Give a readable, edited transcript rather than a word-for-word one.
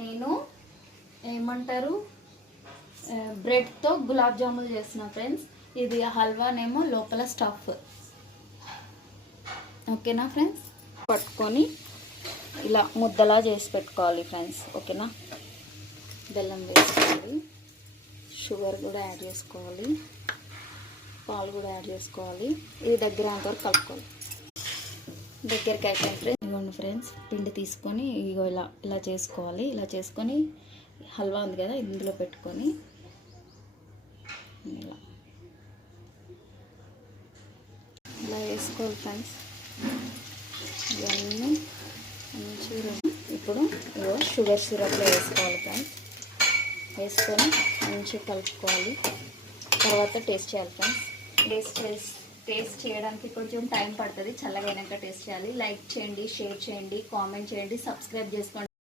నేను ఏమంటారు బ్రెడ్తో గులాబ్ జాములు చేసిన ఫ్రెండ్స్. ఇది హల్వానేమో లోపల స్టఫ్. ఓకేనా ఫ్రెండ్స్? పట్టుకొని ఇలా ముద్దలా చేసి పెట్టుకోవాలి ఫ్రెండ్స్. ఓకేనా? బెల్లం వేసుకోవాలి, షుగర్ కూడా యాడ్ చేసుకోవాలి, పాలు కూడా యాడ్ చేసుకోవాలి. ఇది దగ్గర అంతవరకు కలుపుకోవాలి. దగ్గరికి అయిపోయింది ఫ్రెండ్స్. ఇవ్వండి ఫ్రెండ్స్, పిండి తీసుకొని ఇగో ఇలా ఇలా చేసుకోవాలి. ఇలా చేసుకొని హల్వా ఉంది కదా ఇందులో పెట్టుకొని ఇలా ఇలా వేసుకోవాలి ఫ్రెండ్స్. ఇవన్నీ మంచిగా ఇప్పుడు ఇగో షుగర్ సిరప్లో వేసుకోవాలి ఫ్రెండ్స్. వేసుకొని మంచిగా కలుపుకోవాలి. తర్వాత టేస్ట్ చేయాలి ఫ్రెండ్స్. టేస్ట్ చేయడానికి కొంచెం టైం పడుతుంది. చల్లగా అయినాక టేస్ట్ చేయాలి. లైక్ చేయండి, షేర్ చేయండి, కామెంట్ చేయండి, సబ్స్క్రైబ్ చేసుకోండి.